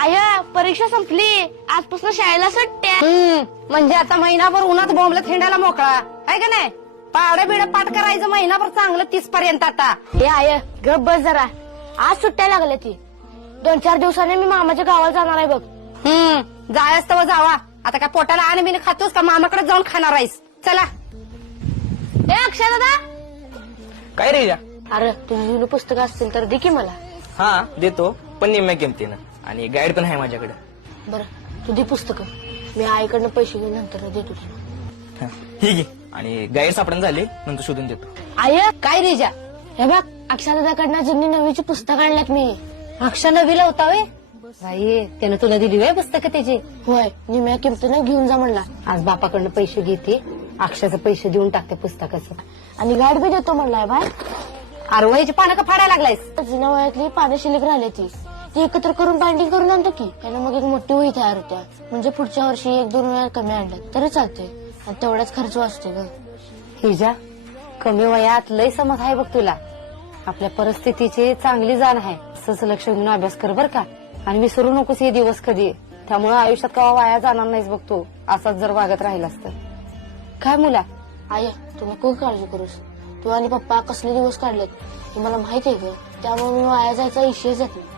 I परीक्षा संपली, आजपासून शाळेला सुट्ट्या. म्हणजे आता महिनाभर उन्हात बोंबलत हिंडायला मोकळा आहे का नाही? पाड बिड पाठ करायचं महिनाभर चांगलं 30 पर्यंत आता. हे आय गप बस जरा, आज सुट्ट्या लागल्या ती. 2-4 दिवसांनी मी मामाच्या गावाला जाणार आहे बघ. जायच तर जावा. आता काय पोटाला आणि मी खातोस का मामाकडे जाऊन खाणार आहेस? चला. ए अक्षय दादा, काय रे? अरे तुझी जुनी पुस्तकं असतील तर दे की मला. हा देतो, पण निम्म्या किमतीनं. आणि गाईड पण आहे माझ्याकडे. बरं तू दे पुस्तकं, मी आईकडनं पैसे घेऊन नंतर देतो तुला. हा, ही घे. आणि गाईड सापडून झाली नंतर शोधून देतो. आय काय रेजा? हे बघ, अक्षय दादाकडनं जुनी नवीची पुस्तकं आणल्यात मी. अक्षा नवीला होता वे बाई, त्यानं तुला दिली वे पुस्तकं त्याची? होय, निम्या किमतीनं घेऊन जा म्हणला. आज बापाकडनं पैसे घेते, अक्षाचे पैसे देऊन टाकते पुस्तकाचं. आणि गाईड बी देतो म्हणलाय बाय. आरवळीची पानं का फाडायला लागलायस? जुन्या वयातली पानं शिल्लक राहिली ती एकत्र करून बाइंडिंग करून आणतो की. त्यानं मग एक मोठी वही तयार होत्या. म्हणजे पुढच्या वर्षी 1-2 वेळा कमी आणलं तरी चालतंय, आणि तेवढाच खर्च वाचतो ग. हिजा, कमी वयात लय समज आहे बघ तुला. आपल्या परिस्थितीची चांगली जाण आहे. असंच लक्ष देऊन अभ्यास कर बर का. आणि विसरू नकोस हे दिवस कधी. त्यामुळे आयुष्यात कवा वाया जाणार नाहीस बघ तू, असाच जर वागत राहिलास तर. काय मुला? आय तू नको काळजी करूस. तू आणि पप्पा कसले दिवस काढलेत हे मला माहित आहे ग. त्यामुळे मी वाया जायचा इशेच येत नाही.